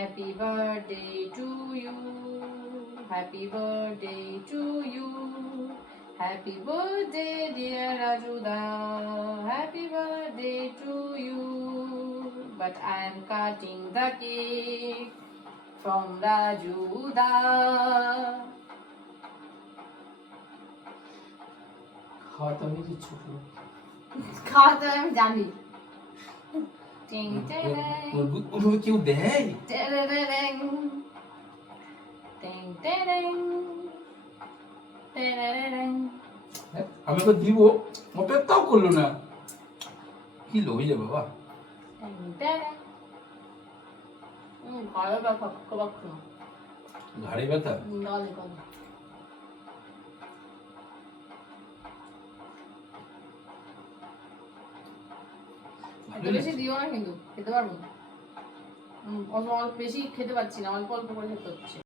Happy birthday to you. Happy birthday to you. Happy birthday, dear Rajuda. Happy birthday to you. But I am cutting the cake from Rajuda. খাওয়াতে আমি কিছু খাওয়াতে আমি জানি। টিং টেরেং ওভাবে কেউ দেয়? টেরেরেং টিং টেরেং টেরেরেং। আমি ওকে দিব, অপেক্ষাও করলো না। কি লইলে বাবা? টিং টেরেং। ঘাড়ে ব্যথা পাচ্ছি না। ঘাড়ে ব্যথা? গালে গালে। এত বেশি দিও না কিন্তু, খেতে পারবো না। অল্প বেশি খেতে পারছি না, অল্প অল্প করে খেতে হচ্ছে।